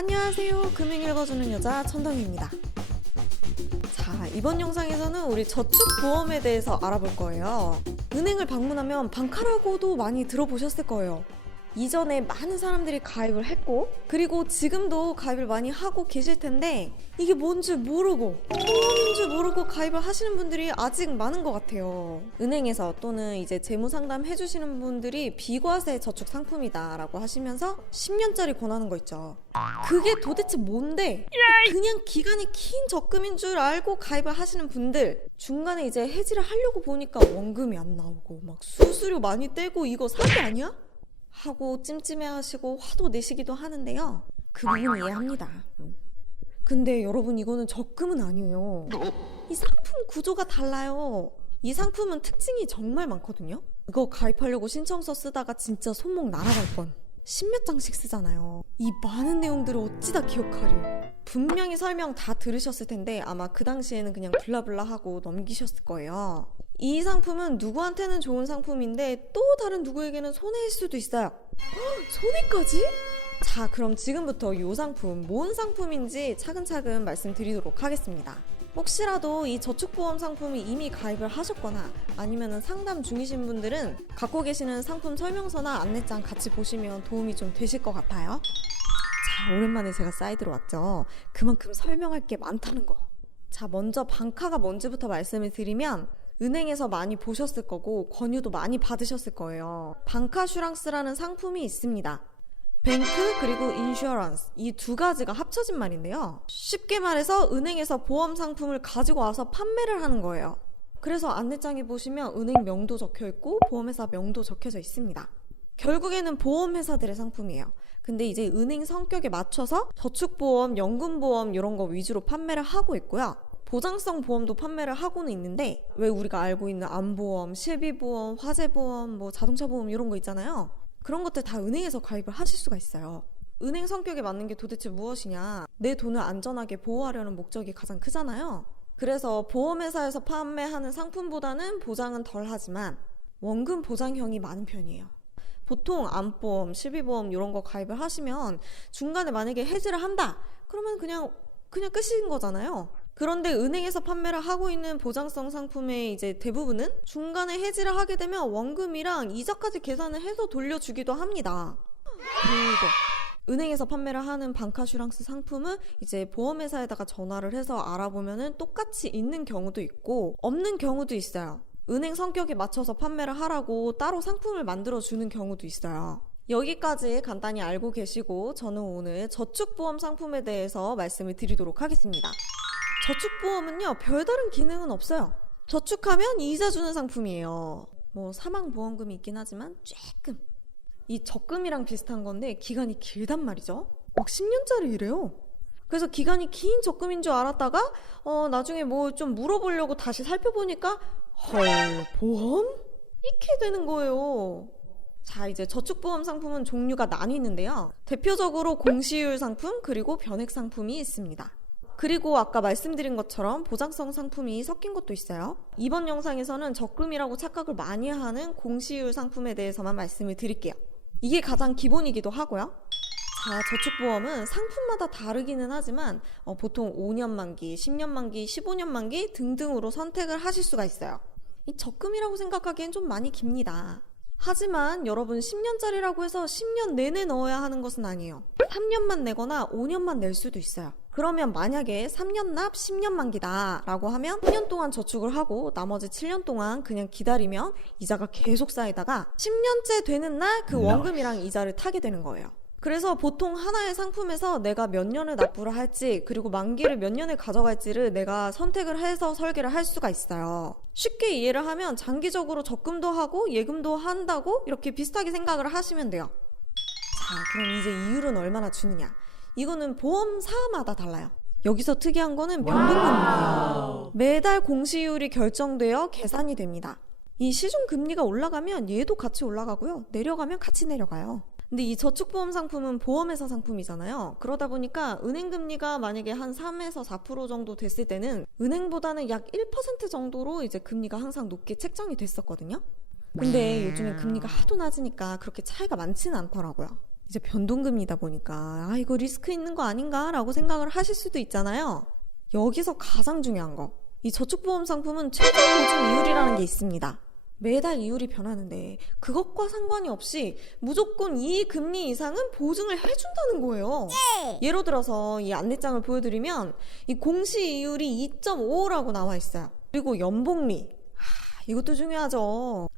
안녕하세요. 금융 읽어주는 여자 천덩이입니다. 자, 이번 영상에서는 우리 저축보험에 대해서 알아볼 거예요. 은행을 방문하면 방카라고도 많이 들어보셨을 거예요. 이전에 많은 사람들이 가입을 했고, 그리고 지금도 가입을 많이 하고 계실 텐데 이게 뭔지 모르고 보험인 줄 모르고 가입을 하시는 분들이 아직 많은 것 같아요. 은행에서 또는 이제 재무상담 해주시는 분들이 비과세 저축 상품이다 라고 하시면서 10년짜리 권하는 거 있죠. 그게 도대체 뭔데? 그냥 기간이 긴 적금인 줄 알고 가입을 하시는 분들, 중간에 이제 해지를 하려고 보니까 원금이 안 나오고 막 수수료 많이 떼고 이거 사기 아니야? 하고 찜찜해하시고 화도 내시기도 하는데요. 그 부분 이해합니다. 근데 여러분, 이거는 적금은 아니에요. 이 상품 구조가 달라요. 이 상품은 특징이 정말 많거든요. 이거 가입하려고 신청서 쓰다가 진짜 손목 날아갈 뻔. 10몇 장씩 쓰잖아요. 이 많은 내용들을 어찌다 기억하려. 분명히 설명 다 들으셨을 텐데 아마 그 당시에는 그냥 블라블라 하고 넘기셨을 거예요. 이 상품은 누구한테는 좋은 상품인데 또 다른 누구에게는 손해일 수도 있어요. 헉, 손해까지? 자, 그럼 지금부터 이 상품, 뭔 상품인지 차근차근 말씀드리도록 하겠습니다. 혹시라도 이 저축보험 상품이 이미 가입을 하셨거나 아니면 상담 중이신 분들은 갖고 계시는 상품 설명서나 안내장 같이 보시면 도움이 좀 되실 것 같아요. 자, 오랜만에 제가 사이드로 왔죠. 그만큼 설명할 게 많다는 거. 자, 먼저 방카가 뭔지부터 말씀을 드리면, 은행에서 많이 보셨을 거고 권유도 많이 받으셨을 거예요. 방카슈랑스라는 상품이 있습니다. 뱅크 그리고 인슈어런스, 이 두 가지가 합쳐진 말인데요. 쉽게 말해서 은행에서 보험 상품을 가지고 와서 판매를 하는 거예요. 그래서 안내장에 보시면 은행 명도 적혀있고 보험회사 명도 적혀져 있습니다. 결국에는 보험회사들의 상품이에요. 근데 이제 은행 성격에 맞춰서 저축보험, 연금보험 이런 거 위주로 판매를 하고 있고요. 보장성 보험도 판매를 하고는 있는데, 왜 우리가 알고 있는 암보험, 실비보험, 화재보험, 뭐 자동차보험 이런 거 있잖아요. 그런 것들 다 은행에서 가입을 하실 수가 있어요. 은행 성격에 맞는 게 도대체 무엇이냐? 내 돈을 안전하게 보호하려는 목적이 가장 크잖아요. 그래서 보험회사에서 판매하는 상품보다는 보장은 덜 하지만 원금 보장형이 많은 편이에요. 보통 암보험, 실비보험 이런 거 가입을 하시면 중간에 만약에 해지를 한다 그러면 그냥 끝인 거잖아요. 그런데 은행에서 판매를 하고 있는 보장성 상품의 이제 대부분은 중간에 해지를 하게 되면 원금이랑 이자까지 계산을 해서 돌려주기도 합니다. 그리고 은행에서 판매를 하는 방카슈랑스 상품은 이제 보험회사에다가 전화를 해서 알아보면은 똑같이 있는 경우도 있고 없는 경우도 있어요. 은행 성격에 맞춰서 판매를 하라고 따로 상품을 만들어주는 경우도 있어요. 여기까지 간단히 알고 계시고 저는 오늘 저축보험 상품에 대해서 말씀을 드리도록 하겠습니다. 저축보험은요, 별다른 기능은 없어요. 저축하면 이자 주는 상품이에요. 뭐 사망보험금이 있긴 하지만 쬐끔. 이 적금이랑 비슷한 건데 기간이 길단 말이죠. 막 10년짜리이래요. 그래서 기간이 긴 적금인 줄 알았다가 나중에 뭐 좀 물어보려고 다시 살펴보니까 헐, 보험? 이렇게 되는 거예요. 자, 이제 저축보험 상품은 종류가 나뉘는데요. 대표적으로 공시율 상품 그리고 변액 상품이 있습니다. 그리고 아까 말씀드린 것처럼 보장성 상품이 섞인 것도 있어요. 이번 영상에서는 적금이라고 착각을 많이 하는 공시율 상품에 대해서만 말씀을 드릴게요. 이게 가장 기본이기도 하고요. 자, 저축보험은 상품마다 다르기는 하지만 보통 5년 만기, 10년 만기, 15년 만기 등등으로 선택을 하실 수가 있어요. 이 적금이라고 생각하기엔 좀 많이 깁니다. 하지만 여러분, 10년짜리라고 해서 10년 내내 넣어야 하는 것은 아니에요. 3년만 내거나 5년만 낼 수도 있어요. 그러면 만약에 3년 납 10년 만기다 라고 하면 3년 동안 저축을 하고 나머지 7년 동안 그냥 기다리면 이자가 계속 쌓이다가 10년째 되는 날 그 원금이랑 이자를 타게 되는 거예요. 그래서 보통 하나의 상품에서 내가 몇 년을 납부를 할지 그리고 만기를 몇 년을 가져갈지를 내가 선택을 해서 설계를 할 수가 있어요. 쉽게 이해를 하면 장기적으로 적금도 하고 예금도 한다고 이렇게 비슷하게 생각을 하시면 돼요. 자, 그럼 이제 이율은 얼마나 주느냐? 이거는 보험사마다 달라요. 여기서 특이한 거는 변동금리예요. 매달 공시율이 결정되어 계산이 됩니다. 이 시중금리가 올라가면 얘도 같이 올라가고요. 내려가면 같이 내려가요. 근데 이 저축보험 상품은 보험회사 상품이잖아요. 그러다 보니까 은행금리가 만약에 한 3에서 4% 정도 됐을 때는 은행보다는 약 1% 정도로 이제 금리가 항상 높게 책정이 됐었거든요. 근데 요즘엔 금리가 하도 낮으니까 그렇게 차이가 많지는 않더라고요. 이제 변동금리다 보니까 이거 리스크 있는 거 아닌가 라고 생각을 하실 수도 있잖아요. 여기서 가장 중요한 거, 이 저축보험 상품은 최저 보증 이율이라는 게 있습니다. 매달 이율이 변하는데 그것과 상관이 없이 무조건 이 금리 이상은 보증을 해준다는 거예요. 예로 들어서 이 안내장을 보여드리면 이 공시 이율이 2.5라고 나와 있어요. 그리고 연복리, 이것도 중요하죠.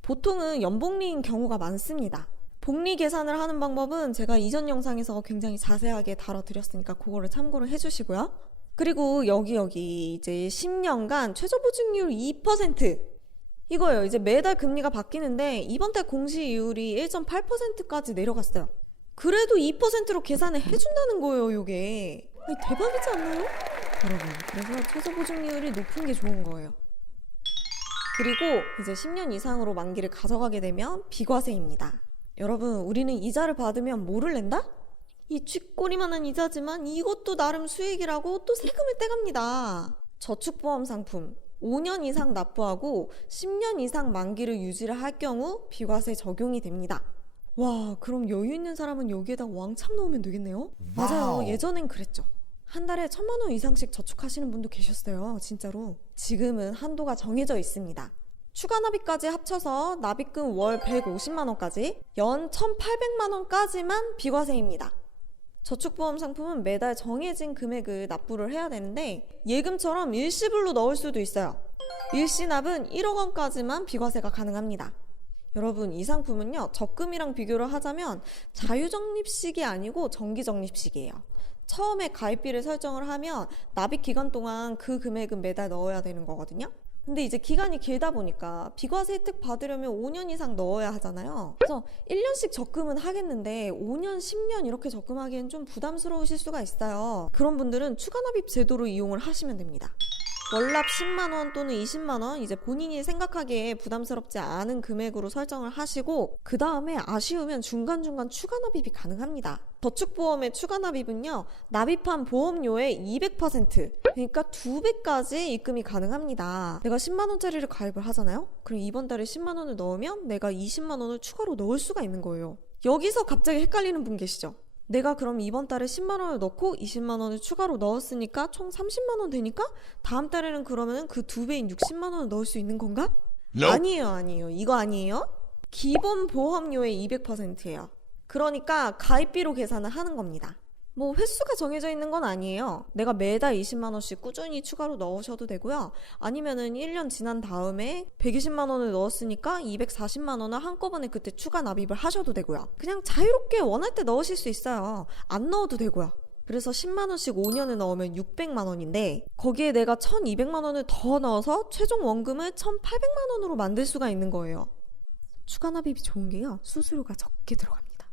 보통은 연복리인 경우가 많습니다. 복리 계산을 하는 방법은 제가 이전 영상에서 굉장히 자세하게 다뤄드렸으니까 그거를 참고를 해주시고요. 그리고 여기 이제 10년간 최저 보증률 2%, 이거예요. 이제 매달 금리가 바뀌는데 이번 달 공시 이율이 1.8%까지 내려갔어요. 그래도 2%로 계산을 해준다는 거예요, 이게. 대박이지 않나요? 여러분, 그래서 최저 보증률이 높은 게 좋은 거예요. 그리고 이제 10년 이상으로 만기를 가져가게 되면 비과세입니다. 여러분, 우리는 이자를 받으면 뭐를 낸다? 이 쥐꼬리만한 이자지만 이것도 나름 수익이라고 또 세금을 떼갑니다. 저축보험 상품 5년 이상 납부하고 10년 이상 만기를 유지를 할 경우 비과세 적용이 됩니다. 와, 그럼 여유 있는 사람은 여기에다 왕창 넣으면 되겠네요? 맞아요. 예전엔 그랬죠. 한 달에 1,000만 원 이상씩 저축하시는 분도 계셨어요. 진짜로. 지금은 한도가 정해져 있습니다. 추가 납입까지 합쳐서 납입금 월 150만 원까지, 연 1,800만 원까지만 비과세입니다. 저축보험 상품은 매달 정해진 금액을 납부를 해야 되는데 예금처럼 일시불로 넣을 수도 있어요. 일시납은 1억 원까지만 비과세가 가능합니다. 여러분, 이 상품은요, 적금이랑 비교를 하자면 자유적립식이 아니고 정기적립식이에요. 처음에 가입비를 설정을 하면 납입 기간 동안 그 금액은 매달 넣어야 되는 거거든요. 근데 이제 기간이 길다 보니까 비과세 혜택 받으려면 5년 이상 넣어야 하잖아요. 그래서 1년씩 적금은 하겠는데 5년, 10년 이렇게 적금하기엔 좀 부담스러우실 수가 있어요. 그런 분들은 추가납입 제도로 이용을 하시면 됩니다. 월납 10만원 또는 20만원, 이제 본인이 생각하기에 부담스럽지 않은 금액으로 설정을 하시고 그 다음에 아쉬우면 중간중간 추가납입이 가능합니다. 저축보험의 추가납입은요, 납입한 보험료의 200%, 그러니까 2배까지 입금이 가능합니다. 내가 10만원짜리를 가입을 하잖아요? 그럼 이번 달에 10만원을 넣으면 내가 20만원을 추가로 넣을 수가 있는 거예요. 여기서 갑자기 헷갈리는 분 계시죠? 내가 그럼 이번 달에 10만원을 넣고 20만원을 추가로 넣었으니까 총 30만원 되니까 다음 달에는 그러면 그 2배인 60만원을 넣을 수 있는 건가? 아니에요. 이거 아니에요. 기본 보험료의 200%예요. 그러니까 가입비로 계산을 하는 겁니다. 뭐 횟수가 정해져 있는 건 아니에요. 내가 매달 20만원씩 꾸준히 추가로 넣으셔도 되고요. 아니면은 1년 지난 다음에 120만원을 넣었으니까 240만원을 한꺼번에 그때 추가 납입을 하셔도 되고요. 그냥 자유롭게 원할 때 넣으실 수 있어요. 안 넣어도 되고요. 그래서 10만원씩 5년을 넣으면 600만원인데 거기에 내가 1200만원을 더 넣어서 최종 원금을 1800만원으로 만들 수가 있는 거예요. 추가 납입이 좋은 게요, 수수료가 적게 들어갑니다.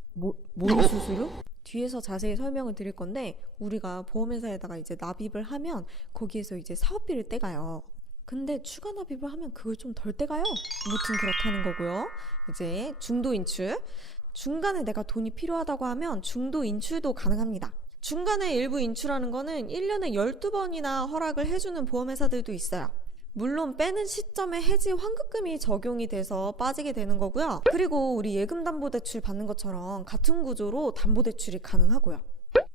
뭔 수수료? 뒤에서 자세히 설명을 드릴 건데 우리가 보험회사에다가 이제 납입을 하면 거기에서 이제 사업비를 떼가요. 근데 추가 납입을 하면 그걸 좀 덜 떼가요. 무튼 그렇다는 거고요. 이제 중도 인출. 중간에 내가 돈이 필요하다고 하면 중도 인출도 가능합니다. 중간에 일부 인출하는 거는 1년에 12번이나 허락을 해주는 보험회사들도 있어요. 물론 빼는 시점에 해지 환급금이 적용이 돼서 빠지게 되는 거고요. 그리고 우리 예금담보대출 받는 것처럼 같은 구조로 담보대출이 가능하고요.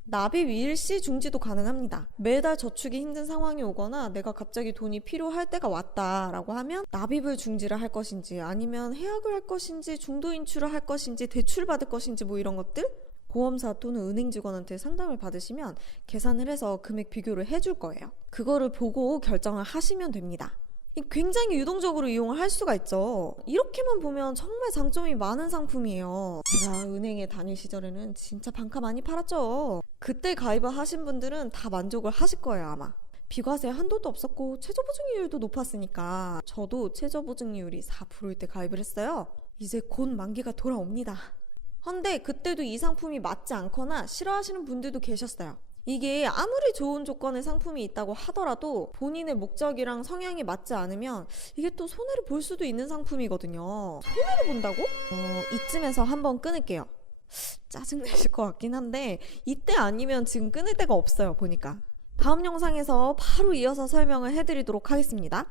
납입 일시 중지도 가능합니다. 매달 저축이 힘든 상황이 오거나 내가 갑자기 돈이 필요할 때가 왔다라고 하면 납입을 중지를 할 것인지 아니면 해약을 할 것인지 중도 인출을 할 것인지 대출 받을 것인지 뭐 이런 것들 보험사 또는 은행 직원한테 상담을 받으시면 계산을 해서 금액 비교를 해줄 거예요. 그거를 보고 결정을 하시면 됩니다. 굉장히 유동적으로 이용을 할 수가 있죠. 이렇게만 보면 정말 장점이 많은 상품이에요. 제가 은행에 다닐 시절에는 진짜 반카 많이 팔았죠. 그때 가입을 하신 분들은 다 만족을 하실 거예요, 아마. 비과세 한도도 없었고 최저보증이율도 높았으니까 저도 최저보증이율이 4%일 때 가입을 했어요. 이제 곧 만기가 돌아옵니다. 근데 그때도 이 상품이 맞지 않거나 싫어하시는 분들도 계셨어요. 이게 아무리 좋은 조건의 상품이 있다고 하더라도 본인의 목적이랑 성향이 맞지 않으면 이게 또 손해를 볼 수도 있는 상품이거든요. 손해를 본다고? 이쯤에서 한번 끊을게요. 짜증내실 것 같긴 한데 이때 아니면 지금 끊을 데가 없어요, 보니까. 다음 영상에서 바로 이어서 설명을 해드리도록 하겠습니다.